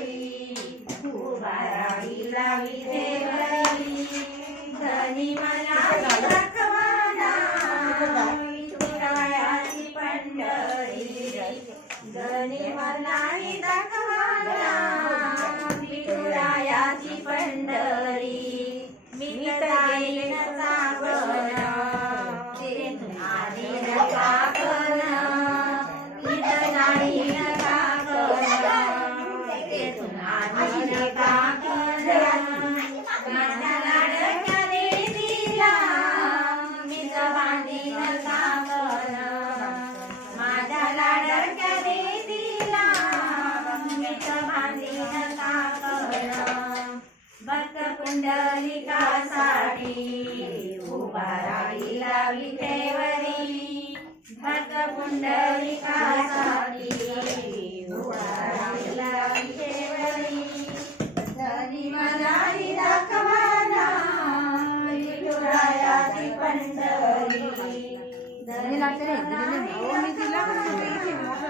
उभा राहिला विठेवरी धनी मनाची रखवाना विठुरायाची पंढरी धनी मनाची रखवाना विठुरायाची पंढरी मीत गेले सावन तेथून आली न काकण मीत नाही न काकण तेथून आली न काकण माझ्या लाडक्या देवीला मीत बांधीन काकण माझ्या लाडक्या देवीला मीत बांधीन काकण भक्त पुंडलिकासाठी उभा राहिला विठेवरी भक्त पुंडलिकासाठी उभा राहिला विठेवरी धनी मनाची रखवाना विठुरायाची पंढरी धनी मनाची रखवाना